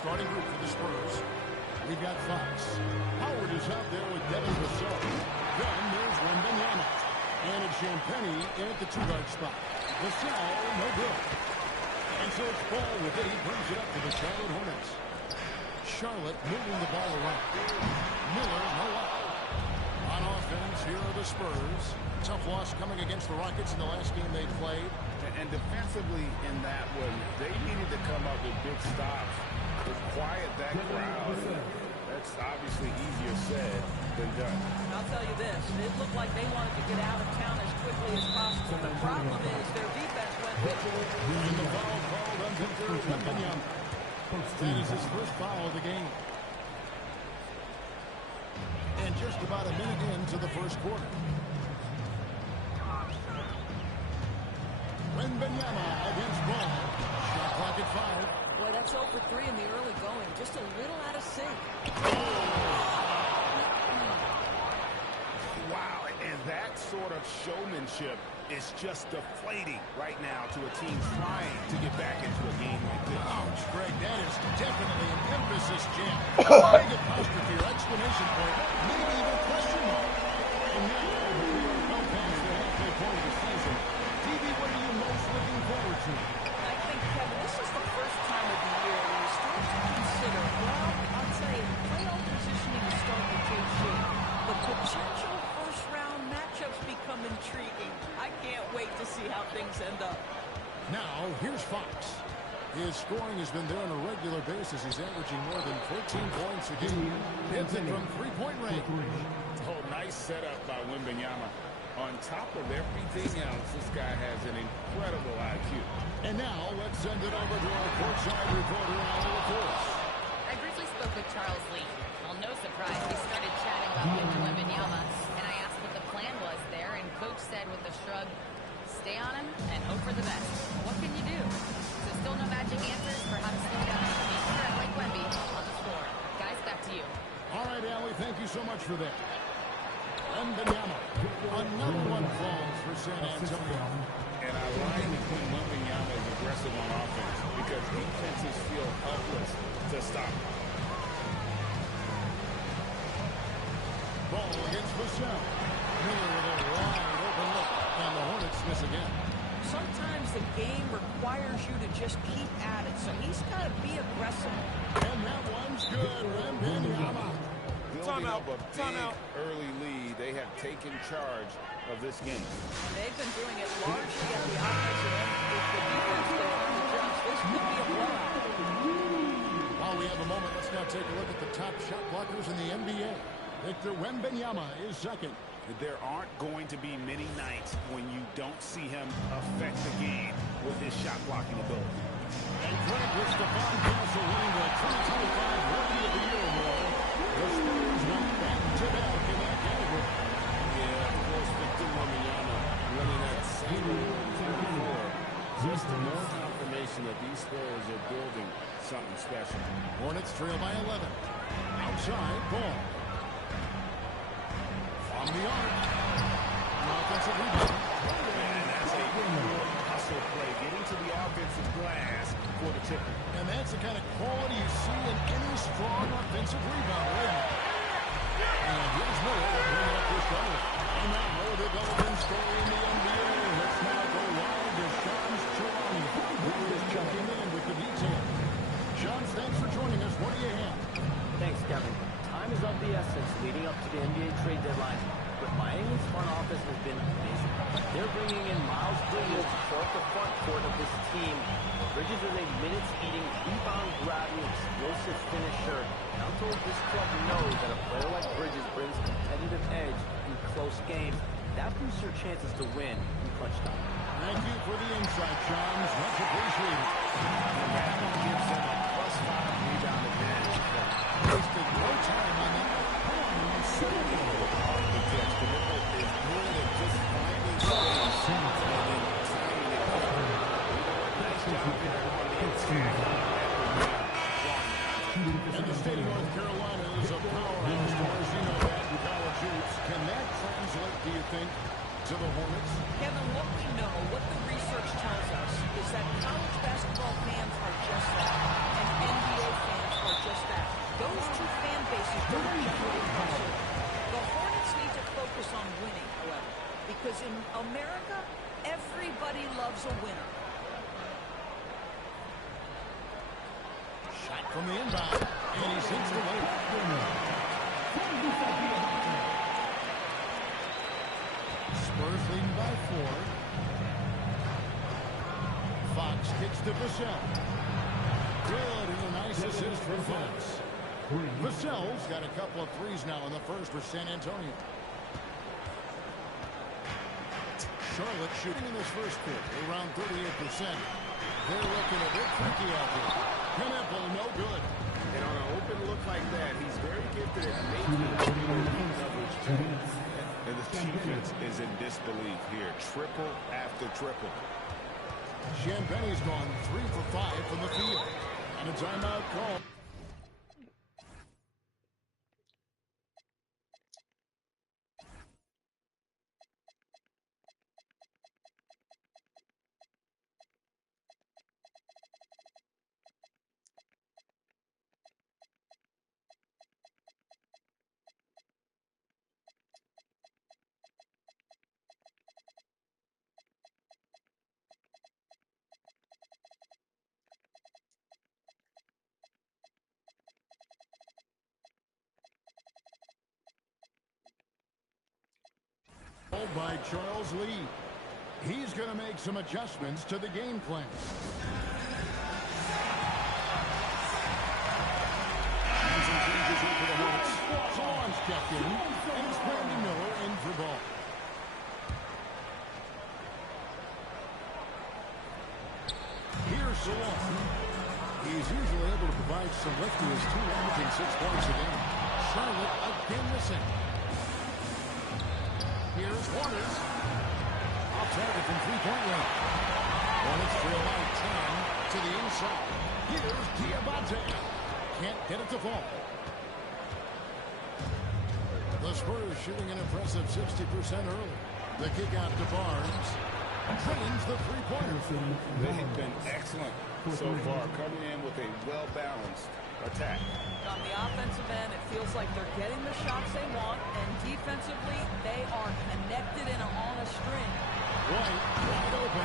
starting group for the Spurs. We've got Fox. Howard is out there with Devin Vassell. Then there's Wembanyama. And it's Champagny at the 2-guard spot. Vassell, no good. And so it's Ball with it. He brings it up to the Charlotte Hornets. Charlotte moving the ball around. Miller, no up. On offense, here are the Spurs. Tough loss coming against the Rockets in the last game they played. And defensively in that one, they needed to come up with big stops to quiet that crowd. That's obviously easier said than done. I'll tell you this, it looked like they wanted to get out of town as quickly as possible. The problem is their defense went with it. And the foul called on Victor Wembanyama. That is his first foul of the game. And just about a minute into the first quarter. Wembanyama against Ball. Shot clock at 5. Boy, that's 0 for 3 in the early going. Just a little out of sync. Wow, and that sort of showmanship is just deflating right now to a team trying to get back into a game like this. Ouch, Greg, that is definitely an emphasis jam. Big apostrophe or exclamation point, maybe even question mark. And now, we are well past the halfway point of the season. TV, what are you most looking forward to? I think, Kevin, this is the first time of the year where you start to consider, well, I'll tell you, playoff positioning is starting to take shape. The potential first-round matchups become intriguing. I can't wait to see how things end up. Now, here's Fox. His scoring has been there on a regular basis. He's averaging more than 14 points a game. Hits it from three-point range. Oh, nice setup by Wembanyama. On top of everything else, this guy has an incredible IQ. And now, let's send it over to our courtside reporter, Alana Force. I briefly spoke with Charles Lee. Well, no surprise, we started chatting about Victor Wembanyama, and I asked what the plan was there, and Coach said with a shrug, stay on him and hope for the best. What can you do? So still no magic answers for how to slow down a threat like Wemby on the floor. Guys, back to you. All right, Allie, thank you so much for that. Wembanyama. Another one falls for San Antonio. And I like when Wembanyama is aggressive on offense because defenses feel helpless to stop him. Ball against Vassell. Miller with a wide open look. And the Hornets miss again. Sometimes the game requires you to just keep at it, so he's got to be aggressive. And that one's good. Wembanyama. Building up a big early lead, they have taken charge of this game. They've been doing it largely at the offensive end. If the defense doesn't adjust, this could be a blowout. While we have a moment, let's now take a look at the top shot blockers in the NBA. Victor Wembanyama is second. There aren't going to be many nights when you don't see him affect the game with his shot blocking ability. And Greg, with Stephon Castle winning the 2025 Rookie of the Year award, the Spurs went back-to-back in that category. Yeah, of course, Victor Wembanyama running that same before. Just more confirmation that these Spurs are building something special. Hornets trail by 11. Outside, Ball. On the arc. An offensive rebound. And that's a good hustle play, getting to the offensive glass for the tipper. And that's the kind of quality you see in any strong offensive rebounder. And here's Miller bringing up this Charlotte. And now the Golden story in the NBA. Let's now go wide to Sean's Trelawney, who is checking in with the detail. Sean, thanks for joining us. What do you have? Thanks, Kevin. Time is of the essence leading up to the NBA trade deadline, but Miami's front office has been amazing. They're bringing in Miles Bridges to shore up the front court of this team. Bridges is a minutes-eating, rebound-grabbing, explosive finisher. And I'm told this club knows that a player like Bridges brings a competitive edge in close games. That boosts your chances to win in clutch time. Thank you for the insight, Sean. Much appreciated. That gives them a +5 rebound advantage. Wasted no time on that. Architect's commitment is more than just finding space and then timing it quickly. Nice job there on the inside. And the state of North Carolina is a powerhouse. As you know that in college hoops. Can that translate, do you think, to the Hornets? Kevin, what we know, what the research tells us, is that college basketball fans are just that, and NBA fans In America, everybody loves a winner. Shot from the inbound, and he sinks the layup. Spurs leading by 4. Fox kicks to Vassell. Good, and a nice assist from Fox. Vassell's got a couple of threes now in the first for San Antonio. Charlotte shooting in this first quarter around 38%. They're looking a bit tricky out there. Pineapple, no good. And on an open look like that, he's very gifted at making coverage plays. And the defense is in disbelief here. Triple after triple. Champagne's gone 3 for 5 from the field. And a timeout call. By Charles Lee. He's going to make some adjustments to the game plan. Some changes here for the Hornets. Salon's checked in, and it's Brandon Miller in for ball. Here's Salon. He's usually able to provide some lift to his team, averaging 6 points a game. Charlotte again missing. Here's Waters. Off target from three-point range. Hornets trail by 10 to the inside. Here's Diabate. Can't get it to fall. The Spurs shooting an impressive 60% early. The kick out to Barnes. Drains the three-pointer. They have been excellent so far, coming in with a well-balanced attack. On the offensive end, it feels like they're getting the shots they want, and defensively, they are connected and on a string. White, wide open.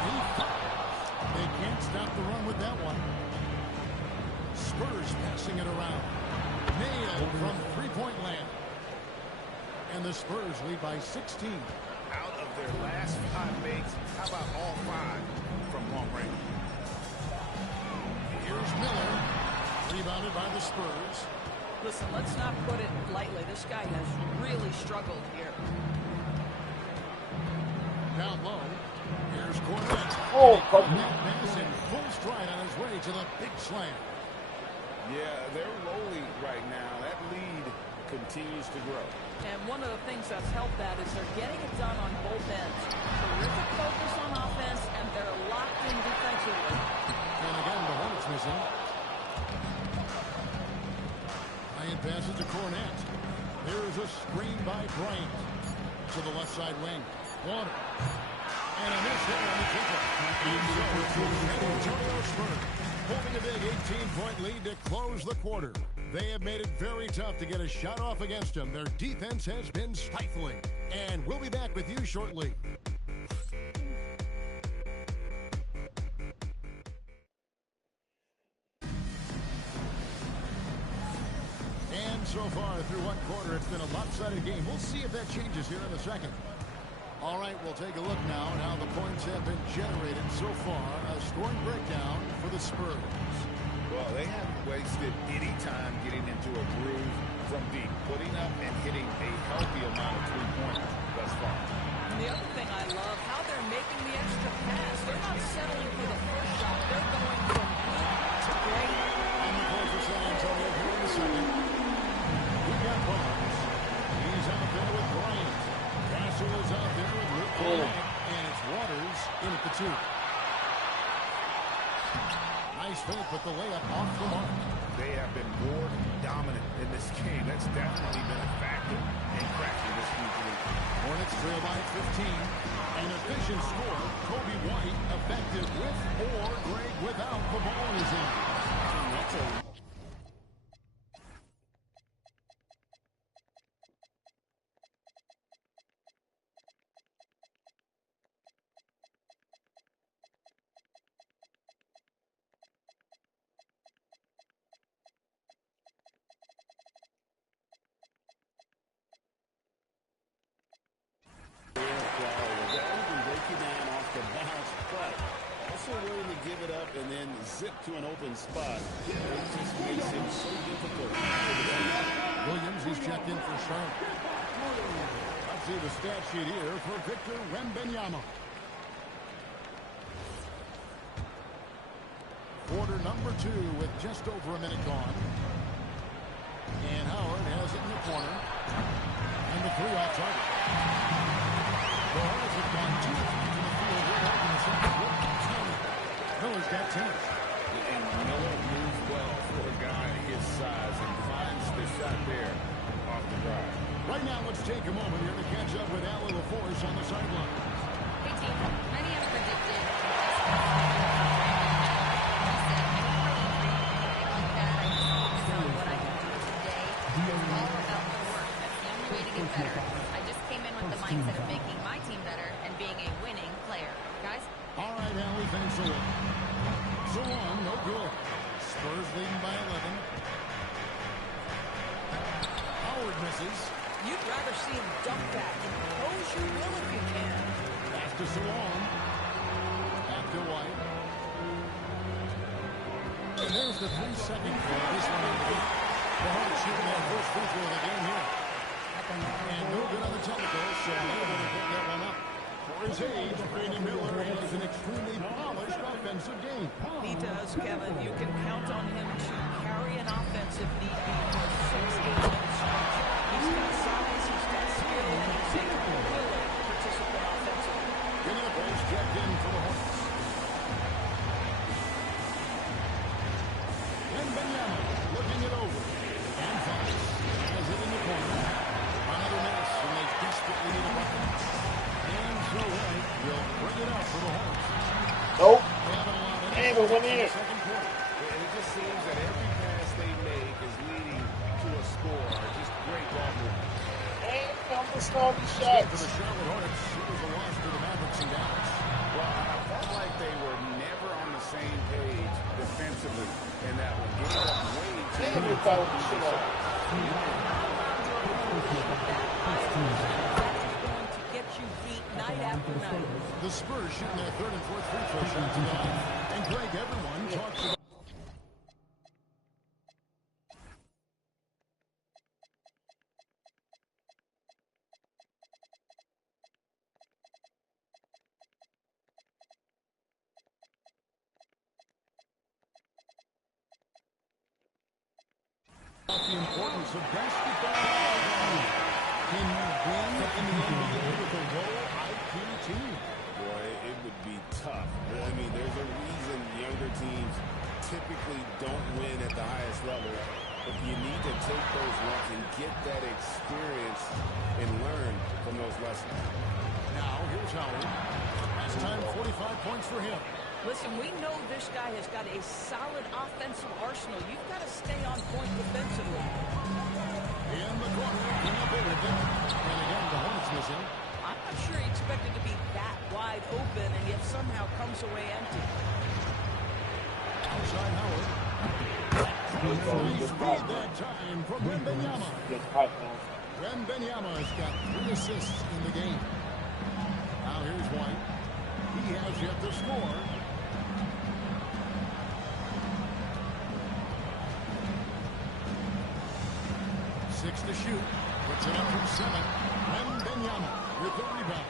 They can't stop the run with that one. Spurs passing it around. Nailed from three-point land. And the Spurs lead by 16. Out of their last 5 makes, how about all 5 from long range? Here's Miller. Rebounded by the Spurs. Listen, let's not put it lightly. This guy has really struggled here. Down low. Here's Cornette. That pass in full stride on his way to the big slam. Yeah, they're rolling right now. That lead continues to grow. And one of the things that's helped that is they're getting it done on both ends. Terrific focus on offense, and they're locked in defensively. And again, the Hornets missing. Bryant passes to Cornette. There's a screen by Bryant to the left side wing. Water. And a miss hit on the kicker. And so it's the San Antonio Spurs holding a big 18-point lead to close the quarter. They have made it very tough to get a shot off against them. Their defense has been stifling. And we'll be back with you shortly. And so far through one quarter, it's been a lopsided game. We'll see if that changes here in a second. All right, we'll take a look now at how the points have been generated so far. A scoring breakdown for the Spurs. Well, they haven't wasted any time getting into a groove from deep, putting up and hitting a healthy amount of three-pointers thus far. And the other thing I love, how they're making the extra pass. They're not settling for the first shot. They're going from good to great. On the court for San Antonio here in the second. We got Barnes. He's out there with Bryant. Castle is out there with Luke Cornette. And it's Waters in at the 2. Nice fake, but the layup off the mark. They have been more dominant in this game. That's definitely been a factor in cracking this lead. Hornets trail by 15. An efficient score. Kobe White effective with or Greg without the ball in his hand. That's a to an open spot. It just makes it so difficult. Williams is checked in for Charlotte. Let's see the stat sheet here for Victor Wembanyama. Quarter number 2 with just over a minute gone. And Howard has it in the corner. And the 3 off target. The Hornets have gone 2 of 3 from the field. Miller's got 10. And Miller moves well for a guy his size and finds the shot there off the drive. Right now, let's take a moment here to catch up with Allie LaForce on the sideline. Hey, team. Many have predicted better. I just came in with the mindset of making my team better and being a winning player. Guys? All right, Allie, thanks a lot. So on, no good. Spurs leading by 11. Howard misses. You'd rather see him dump that. Impose your will if you can. Back to Salon. Back to White. And there's the 3-second for this one in the game. The Hornets shooting their first free throw of the game here. And no good on the technical, so unable to pick that one up. For his age, Brandon Miller has an extremely polished offensive game. He does, Kevin. You can count on him to carry an offense if need be for 6-8 minutes stretch. He's got size, he's got skill, and he's a willing participant offensively. Pinnapple's checked in for the Hornets. Wembanyama looking it over. And Fox has it in the corner. Another miss, and they desperately need a bucket. And so White will bring it up for the Hornets. Nope. Hey, but one in. Second quarter. And it just seems that every pass they make is leading to a score. Just great ball movement. Hey, almost all these For shots. the Charlotte Hornets, it was a loss to the Mavericks and Dallas. Well, I felt like they were never on the same page defensively in that one. Getting up way too Damn, many you fouled the shit out. The Spurs shooting their 3rd and 4th free throw shot tonight. And Greg, everyone talks about the importance of basketball. Can you win in the NBA with a low IQ team? Boy, it would be tough. I mean, there's a reason younger teams typically don't win at the highest level. But you need to take those lumps and get that experience and learn from those lessons. Now, here's Howard. Last time, 45 points for him. Listen, we know this guy has got a solid offensive arsenal. You've got to stay on point defensively. In the corner, Pinnaple with it. And again, the Hornets missing. I'm not sure he expected to be that wide open and yet somehow comes away empty. Outside Howard. Nice feed that time from Wembanyama. Wembanyama has got 3 assists in the game. Now here's White. He has yet to score. 6 to shoot. Puts it up from 7. Wembanyama with the rebound.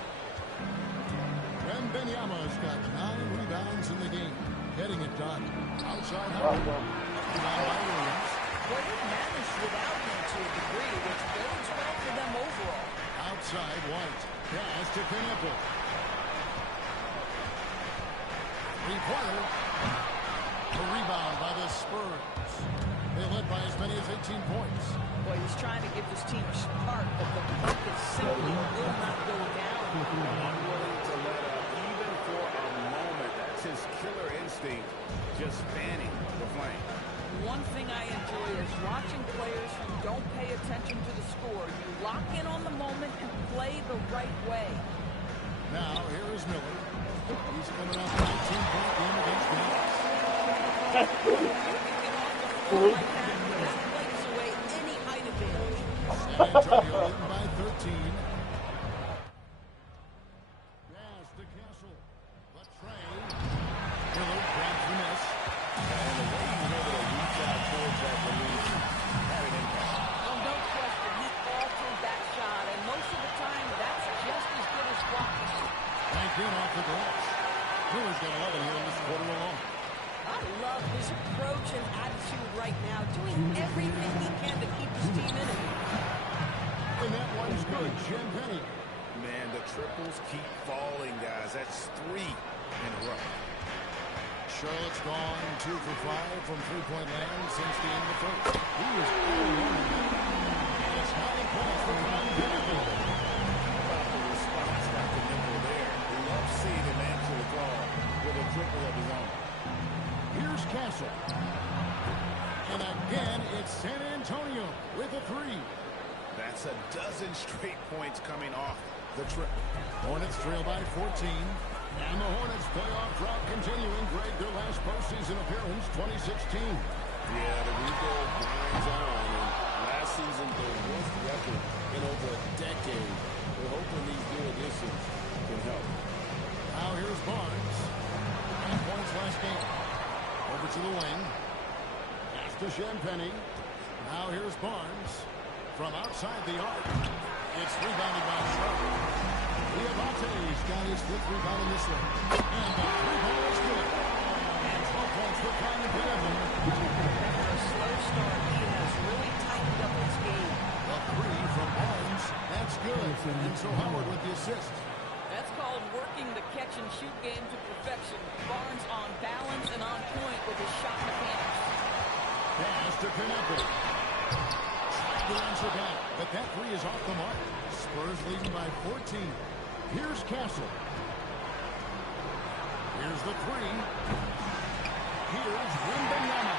Wembanyama's got 9 rebounds in the game. Getting it done. Outside Howard. Rebound by Williams. Well, they managed without him to a degree, which bodes well for them overall. Outside White. Pass to Pinnaple. 3-pointer. A rebound by the Spurs. They led by as many as 18 points. Well, he's trying to give this team a spark, but the bucket simply will not go down. Unwilling to let up, even for a moment. That's his killer instinct, just fanning the flame. One thing I enjoy is watching players who don't pay attention to the score. You lock in on the moment and play the right way. Now, here is Miller. He's coming off a 19-point game against Dallas. Like that wipes away any height advantage. San Antonio leading by 13. Pass to Castle. The tray. Miller grabs the miss. And doing everything he can to keep his team in it. And that one's good. Champagne. Man, the triples keep falling, guys. That's 3 in a row. Charlotte's gone 2 for 5 from three-point land since the end of the first. He was all alone. And it's 9 points for Brian Pinnacle. About the response by Pinnacle there. We love seeing him answer the call with a triple of his own. Here's Castle. And again, it's San Antonio with a 3. That's a dozen straight points coming off the triple. Hornets trail by 14. And the Hornets playoff drought continuing. Greg, their last postseason appearance, 2016. Yeah, the rebuild grinds on. And last season, their worst record in over a decade. We're hoping these new additions can help. Now here's Barnes. 9 points last game. Over to the wing. Pass to Champagne. Now here's Barnes. From outside the arc. It's rebounded by Charlotte. Diabate's got his 5th rebound in this one. And the 3-ball is good. And 12 points for Brian Pinnacle. After a slow start, he has really tightened up his game. A 3 from Barnes. That's good. And so Howard with the assist. That's called working the catch-and-shoot game to perfection. Barnes on balance and on point with his shot mechanics. Pass to Pinnacle. Tried to answer back, but that 3 is off the mark. Spurs leading by 14. Here's Castle. Here's the 3. Here's Wembanyama.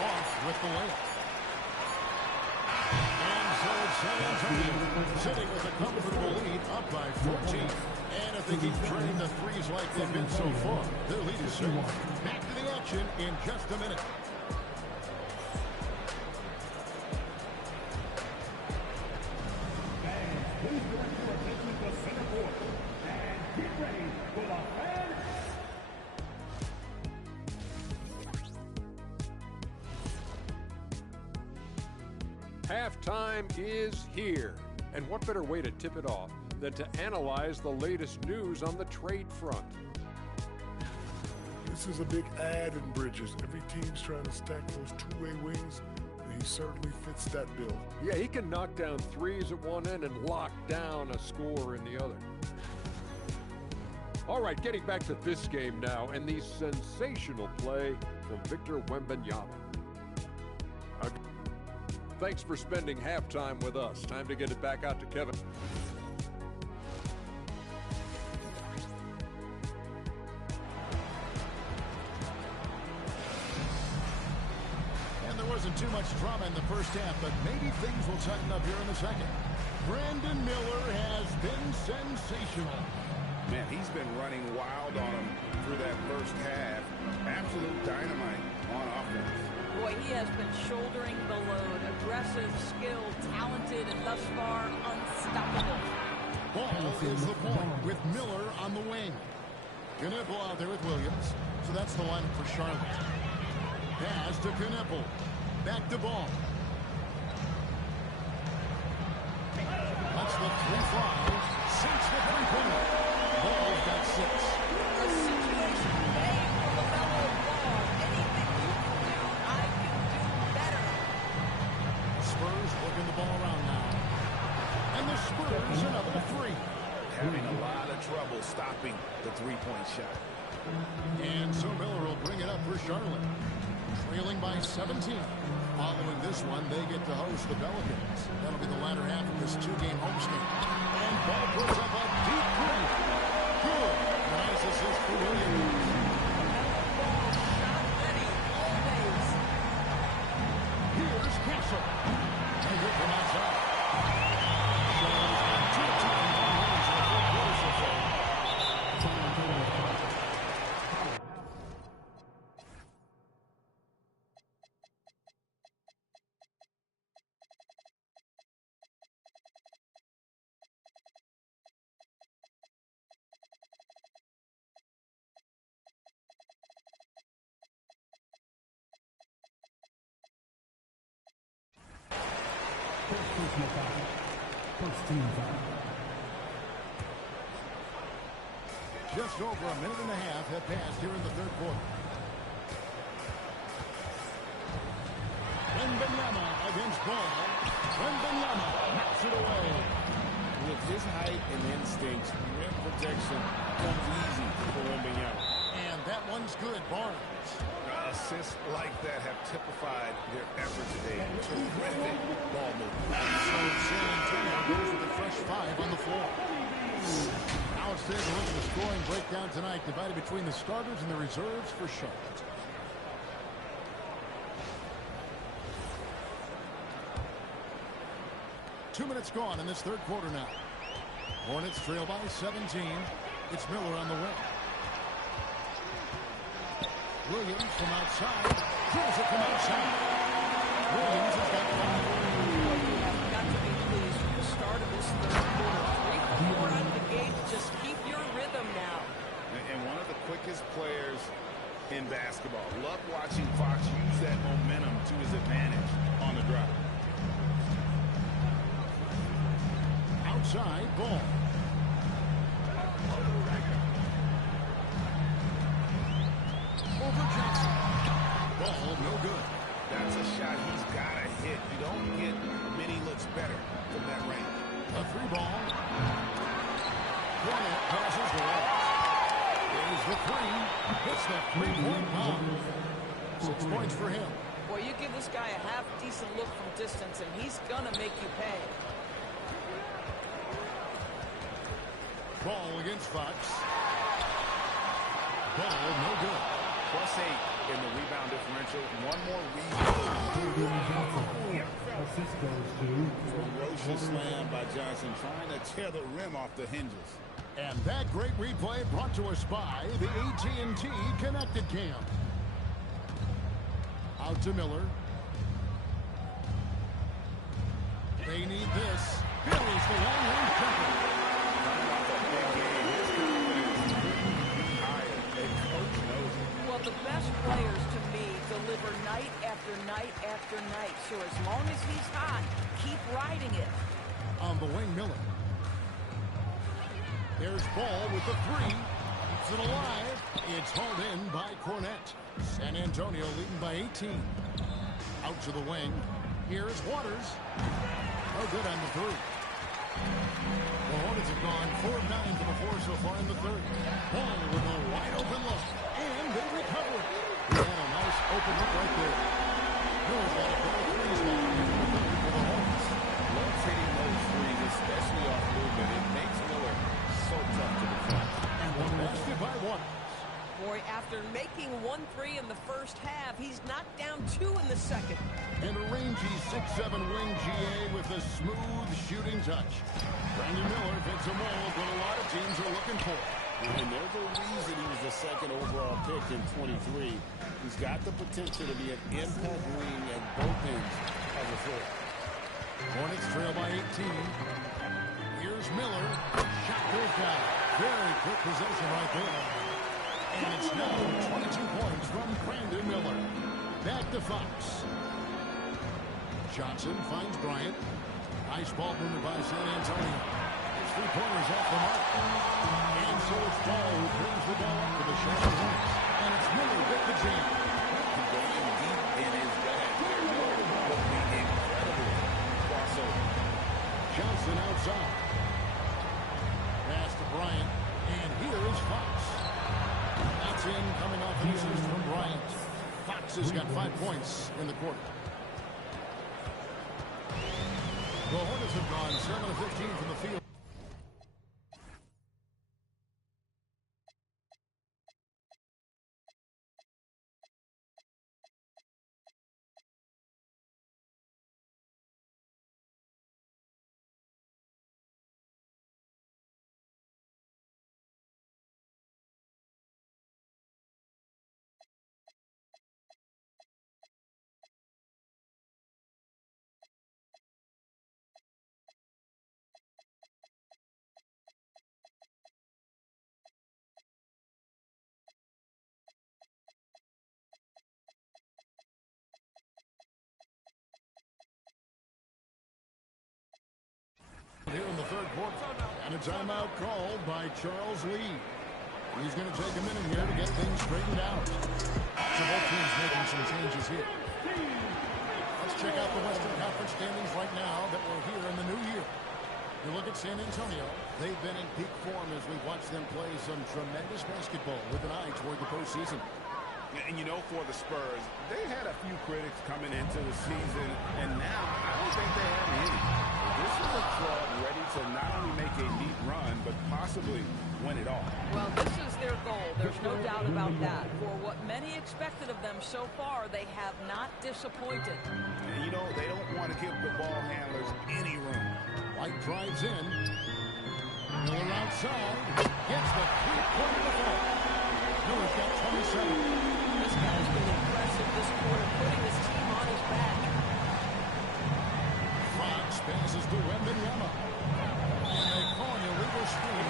Off with the layup. And so it's San Antonio sitting with a comfortable lead up by 14. And if they keep turning the threes like they've been so far, their lead is certain. Back to the action in just a minute. Halftime is here. And what better way to tip it off than to analyze the latest news on the trade front? This is a big add in Bridges. Every team's trying to stack those two-way wings, and he certainly fits that bill. Yeah, he can knock down threes at one end and lock down a score in the other. All right, getting back to this game now, and the sensational play from Victor Wembanyama. Thanks for spending halftime with us. Time to get it back out to Kevin. And there wasn't too much drama in the first half, but maybe things will tighten up here in the second. Brandon Miller has been sensational. Man, he's been running wild on him through that first half. Absolute dynamite on offense. Boy, he has been shouldering the load. Aggressive, skilled, talented, and thus far unstoppable. Ball is the point with Miller on the wing. Knipple out there with Williams. So that's the line for Charlotte. Pass to Knipple. Back to Ball. That's the 3 fly. Sinks the 3-pointer. Ball's got 6. A situation made from the level of ball. Anything you can do, I can do better. The Spurs working the ball around now. And the Spurs another 3. Having a lot of trouble stopping the three-point shot. And so Miller will bring it up for Charlotte. Trailing by 17. Following this one, they get to host the Pelicans. That'll be the latter half of this 2-game homestand. And Ball puts up a deep 3. Good. Nice assist for Williams. Shot ready, always. Here's Castle. And here from outside. Charlotte's got 2 of 2 from long range in the fourth quarter so far. Just over a minute and a half have passed here in the third quarter. Wembanyama against Ball. Wembanyama knocks it away. With his height and instincts, rim protection comes easy for Wembanyama. And that one's good, Barnes. Assists like that have typified their effort today. Terrific ball movement. So San Antonio goes with a fresh 5 on the floor. Now it's there to look at the scoring breakdown tonight, divided between the starters and the reserves for Charlotte. Two minutes gone in this third quarter now. Hornets trail by 17. It's Miller on the wing. Williams from outside. Drills it from outside. Williams has got one. Well, you have got to be pleased with the start of this third quarter. 3 for 4 out of the gate. Just keep your rhythm now. And one of the quickest players in basketball. Love watching Fox use that momentum to his advantage on the drive. Outside, Ball. Over Johnson. Ball, no good. That's a shot he's got to hit. You don't get many looks better from that range. A 3-ball. Cornet passes the wall. There's the 3. Hits that 3-point bomb. 6 points for him. Boy, you give this guy a half-decent look from distance, and he's going to make you pay. Ball against Fox. Ball, no good. +8 in the rebound differential. One more rebound. Ferocious slam by Johnson, trying to tear the rim off the hinges. And that great replay brought to us by the AT&T Connected Cam. Out to Miller. They need this. Buries the long-range jumper. Well, the best players to me deliver night after night after night. So as long as he's hot, keep riding it. On the wing, Miller. There's Ball with the 3. Keeps it alive. It's hauled in by Cornet. San Antonio leading by 18. Out to the wing. Here's Waters. No good on the 3. The Hornets have gone 4 of 9 for the 4 so far in the third. Ball with a wide open look. And they recover it. And a nice open look right there. Miller's got a goal 3s now for the Hornets. Loves hitting those threes, especially off movement. It makes Miller so tough to defend. And one basket by Waters. Boy, after making 1 3 in the first half, he's knocked down 2 in the second. And a rangy 6'7" wing GA with a smooth shooting touch. Brandon Miller fits a mold that a lot of teams are looking for. And there's a reason he was the second overall pick in 23. He's got the potential to be an impact wing at both ends of the floor. Hornets trail by 18. Here's Miller. Shot goes down. Very quick possession right there. And it's now 22 points from Brandon Miller. Back to Fox. Johnson finds Bryant. Nice ball movement by San Antonio. His 3-pointers off the mark. And so it's Ball who brings the ball up to the Charlotte Hornets. And it's Miller with the jam. Going deep in his bag there. Miller with the incredible crossover. Johnson outside. Pass to Bryant. And here is Fox. That's in, coming off an assist from Bryant. Fox has got 5 points in the quarter. The Hornets have gone 7 of 15 from the field. Here in the third quarter. And a timeout called by Charles Lee. He's going to take a minute here to get things straightened out. So both teams making some changes here. Let's check out the Western Conference standings right now that we're here in the new year. You look at San Antonio. They've been in peak form as we've watched them play some tremendous basketball with an eye toward the postseason. And you know, for the Spurs, they had a few critics coming into the season, and now I don't think they have any. This is a club ready to not only make a neat run, but possibly win it all. Well, this is their goal. There's no doubt about that. For what many expected of them so far, they have not disappointed. And you know, they don't want to give the ball handlers any room. White drives in. Miller outside. Gets the three-point of the ball. Miller's got 27. This guy's been impressive this quarter, putting his team on his back. Fox passes to Wembanyama. And they call an illegal screen.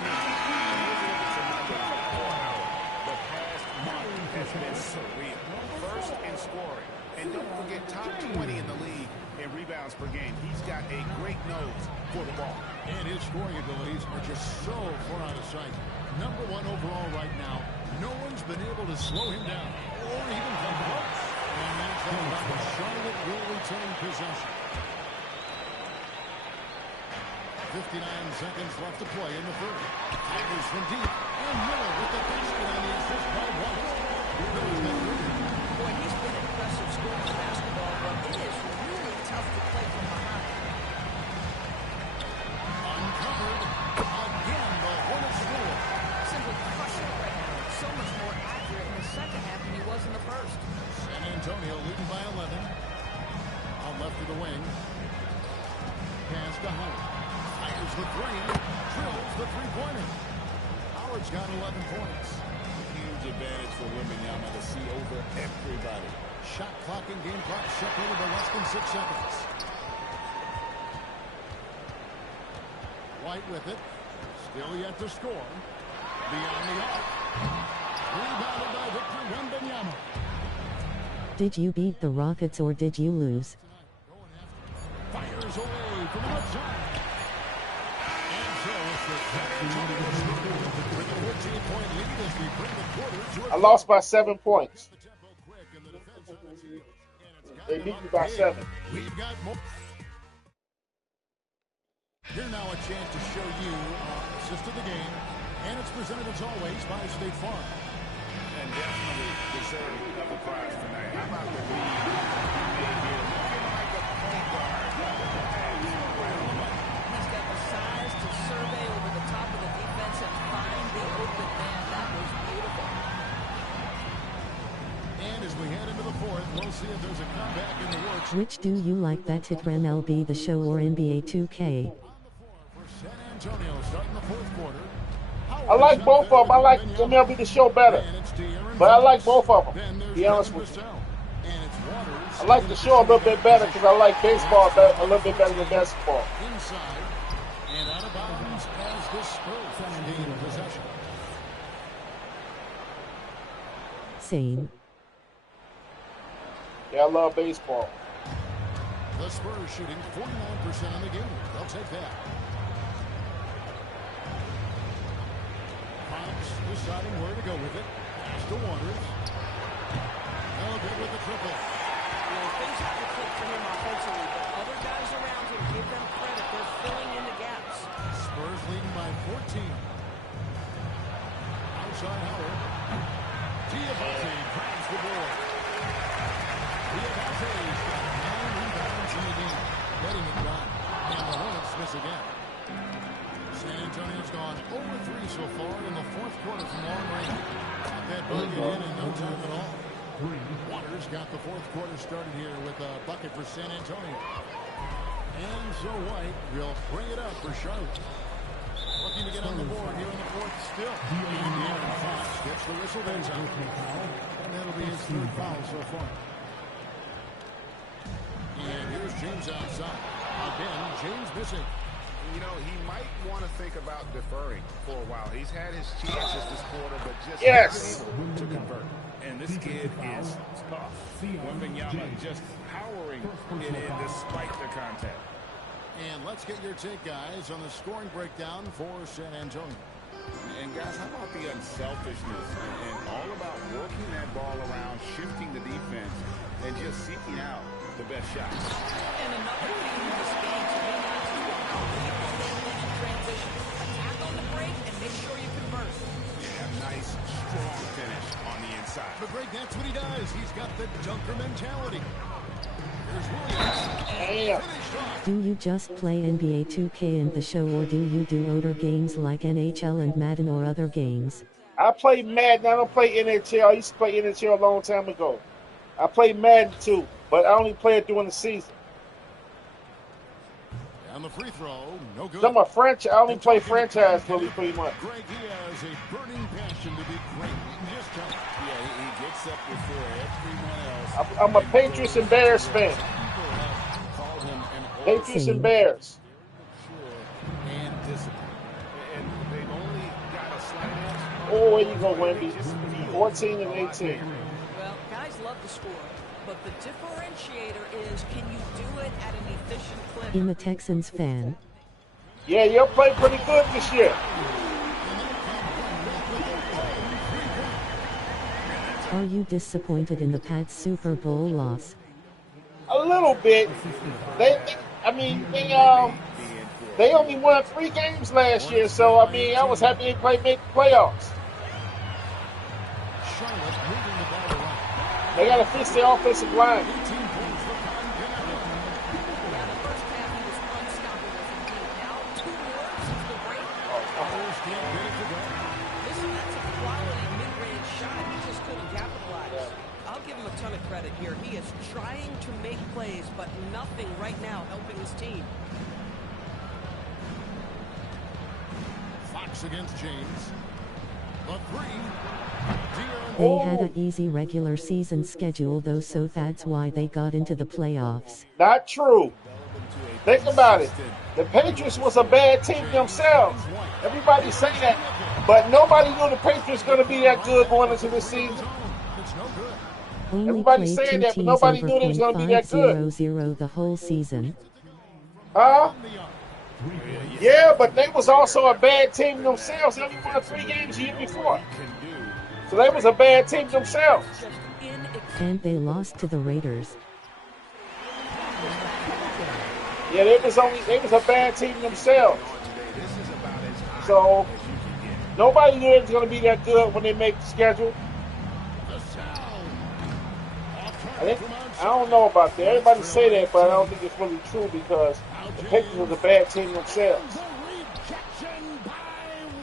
The past month has been surreal. First in scoring. And don't forget, top 20 in the league in rebounds per game. He's got a great nose for the ball. And his scoring abilities are just so far out of sight. Number one overall right now. No one's been able to slow him down or even come close. And that's all about the Charlotte will retain possession. 59 seconds left to play in the third. Tigers from deep. And Miller with the basket on the assist by White. Boy, he's been impressive scoring basketball, but it is really tough to play from behind. Uncovered. Again, the Hornets score. Simply crushing it right now. So much more accurate in the second half than he was in the first. San Antonio leading by 11. On left of the wing. Pass to Howard. Fires the three. Drills the three-pointer. Howard's got 11 points. Huge advantage for Wembanyama to see over everybody. Shot clock and game clock separated by less than 6 seconds. White with it. Still yet to score. Beyond the arc. Rebounded by Victor Wembanyama. Did you beat the Rockets or did you lose? Fires away from outside. And so it's the San Antonio Spurs with a 14-point lead as we bring the quarter to a... I lost by 7 points. They beat me by 7. We've got more. Here now a chance to show you assist of the game, and it's presented as always by State Farm. And definitely deserving of the prize tonight. How about the lead he made here? Looking like a point guard. He's got the size to survey over the top of the defense and find the open man. That was beautiful. And as we head into the fourth, we'll see if there's a comeback in the works. Which do you like better, MLB The Show or NBA 2K? For San Antonio starting the fourth quarter. I like both of them. I like MLB The Show better. But I like both of them, to be honest with you. I like the show a little bit better because I like baseball a little bit better than basketball. Inside and out of bounds as the Spurs gain possession. Same. Yeah, I love baseball. The Spurs shooting 49% on the game. They'll take that. Fox deciding where to go with it. Pass to Waters. Elgin with the triple. Things have to click for him offensively, but other guys around him, give them credit. They're filling in the gaps. Spurs leading by 14. Outside Howard. Diabate grabs the board. Diabate's got 9 rebounds in the game. Letting it run. And the Hornets miss again. San Antonio's gone 0-3 so far in the fourth quarter from long range. Got that bucket in no time at all. Waters got the fourth quarter started here with a bucket for San Antonio. And so White will bring it up for Charlotte. Looking to get on the board here in the fourth still. And Aaron Fox gets the whistle then out. And that'll be his third foul so far. And here's James outside. Again, James missing. You know, he might want to think about deferring for a while. He's had his chances this quarter, but just not able to convert. And this kid is tough. Wembanyama just powering it in despite the contact. And let's get your take, guys, on the scoring breakdown for San Antonio. And, guys, how about the unselfishness and all about working that ball around, shifting the defense, and just seeking out the best shot. And another theme in this game, to me, guys, has been how lethal they've been in transition. Attack on the break and make sure you convert. Yeah, nice, strong finish on the inside. The break, that's what he does. He's got the dunker mentality. Here's Williams. Damn. Finished off. Do you just play NBA 2K and the show, or do you do other games like NHL and Madden or other games? I play Madden. I don't play NHL. I used to play NHL a long time ago. I play Madden too, but I only play it during the season. And the free throw, no good. I'm a franchise. I only play franchise really pretty much. Greg, he has a burning passion to be great. Just tell him. Yeah, he gets up before everyone else. I'm a Patriots and Bears fan. People have called him an Patriots Same. and Bears. Sure, and discipline. And they've only got a slight edge. Oh, where you go, Wendy? 14 and 18. Well, guys love to score, but the differentiator is, can you do it at an efficient clip? I'm a Texans fan. Yeah, you'll play pretty good this year. Are you disappointed in the Pats Super Bowl loss? A little bit. They only won 3 games last year, so I mean, I was happy they make the playoffs. Charlotte moving the ball around. They got to fix their offensive line. 18 points for Con Canada. Yeah, the first half he was unstoppable indeed. Now 2 more since the break. Others can't get it to go. Listen, that's a quality mid-range shot. He just couldn't capitalize. I'll give him a ton of credit here. He is trying to make plays, but nothing right now helping his team. Fox against James. The 3. They had an easy regular season schedule though, so that's why they got into the playoffs. Not true. Think about it. The Patriots was a bad team themselves. Everybody say that, but nobody knew the Patriots going to be that good going into this season. It's no good. Only Everybody played saying 2 that, but teams nobody over knew they was gonna be that good. .500 the whole season. Huh? Yeah, but they was also a bad team themselves. They only won 3 games the year before. So they was a bad team themselves. And they lost to the Raiders. Yeah, they was a bad team themselves. So nobody knew it was going to be that good when they make the schedule. I don't know about that. Everybody say that, but I don't think it's really true because the Patriots was a bad team themselves. The rejection by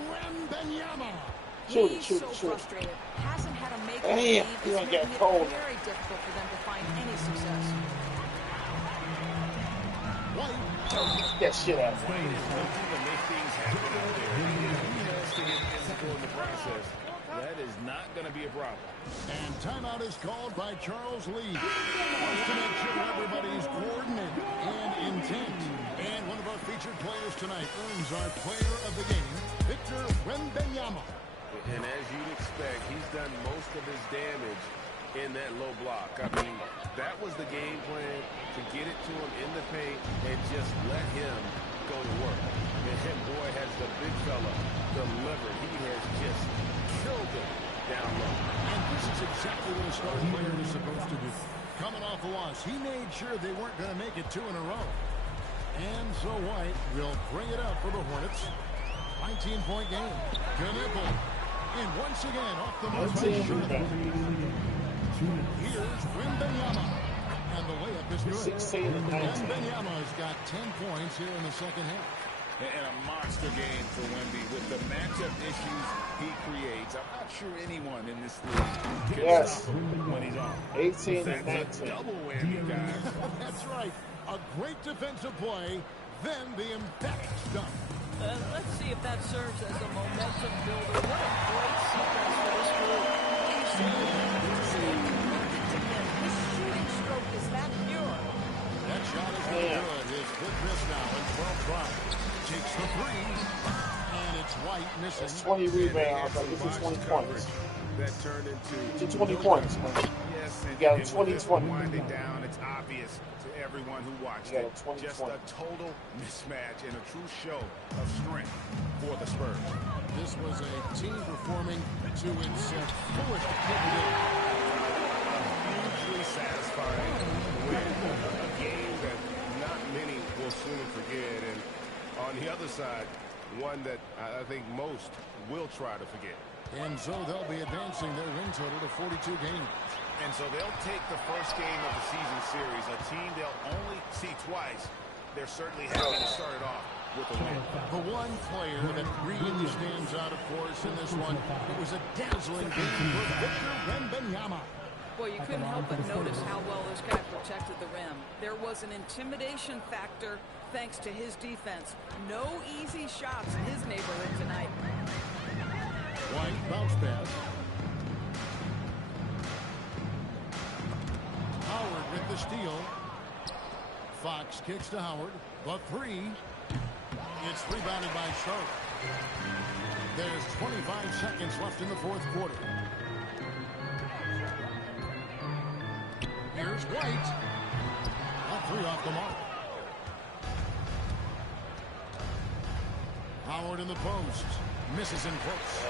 Wembenyama. Shoot it, He's shoot so it, shoot it. frustrated. Hasn't had a make Damn, believe. he It's done making got it cold. very difficult for them to find any success. White. Get that shit out of To there. make things happen out there. He has to get physical in the process. That is not going to be a problem. And timeout is called by Charles Lee. Wants to make sure everybody's coordinated and intent. And one of our featured players tonight earns our player of the game, Victor Wembanyama. And as you'd expect, he's done most of his damage in that low block. I mean, that was the game plan, to get it to him in the paint and just let him go to work. And boy, has the big fella delivered. He has just killed him down low. And this is exactly what a star player is supposed to do. Coming off a loss, he made sure they weren't going to make it 2 in a row. And so White will bring it up for the Hornets. 19-point game. Knipple. And once again, off the mark by Charlotte. Here's Wembanyama. And the layup is good. 16 and 19. Wembanyama's got 10 points here in the second half. And a monster game for Wemby with the matchup issues he creates. I'm not sure anyone in this league can stop him when he's on. 18 and That's a 19. double whammy, guys. That's right. A great defensive play, then the emphatic dunk. Let's see if that serves as a momentum builder. What a great sequence for this group. They've stayed connected to him. His shooting stroke is that pure. That shot is no good. His fifth miss now in 12 tries. Takes the 3. And it's White missing. That's 20 rebounds. I guess it's 20 points. That turned into It's 20 points, man. yes, and, You got and 20, with this 20. winding down, it's obvious to everyone who watched You got it. 20, Just 20. a total mismatch and a true show of strength for the Spurs. This was a team performing to its fullest capability. Hugely satisfying win. other side, one that I think most will try to forget. And so they'll be advancing their win total to 42 games. And so they'll take the first game of the season series, a team they'll only see twice. They're certainly happy to start it off with a win. The one player that really stands out, of course, in this one, it was a dazzling game for Victor Wembanyama. Well, you couldn't help but notice how well this guy protected the rim. There was an intimidation factor thanks to his defense. No easy shots in his neighborhood tonight. White bounce pass. Howard with the steal. Fox kicks to Howard. The three. It's rebounded by Sharp. There's 25 seconds left in the fourth quarter. Here's White. A three off the mark. Howard in the post. Misses in close.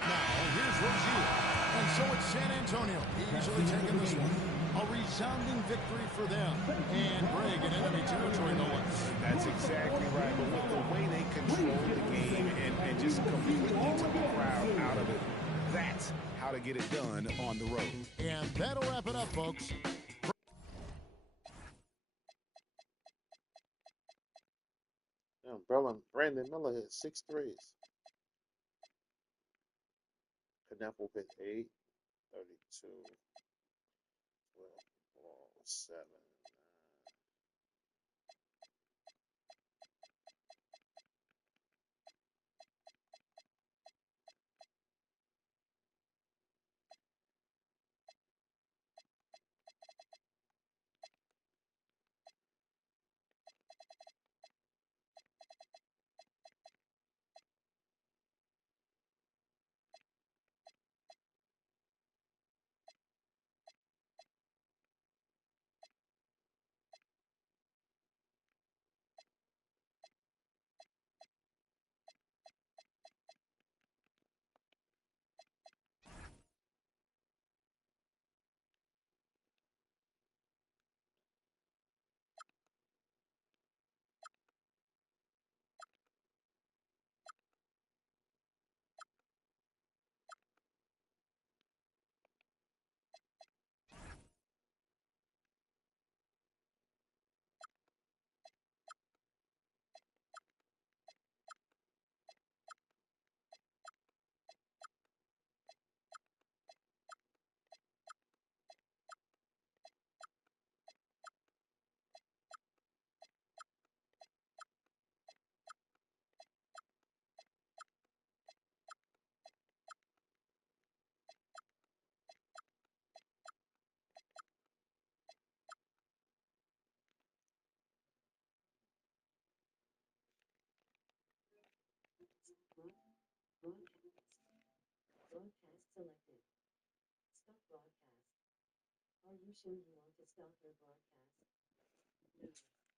Now, here's Rozier. And so it's San Antonio easily taking this one. A resounding victory for them. And Greg in enemy territory, no less. That's exactly right. But with the way they controlled the game and just completely took the crowd out of it, that's how to get it done on the road. And that'll wrap it up, folks. Brandon Miller hit 6 threes. Knappel hit 8, 32, 12, 7. Broadcast selected. Stop broadcast. Are you sure you want to stop your broadcast? No.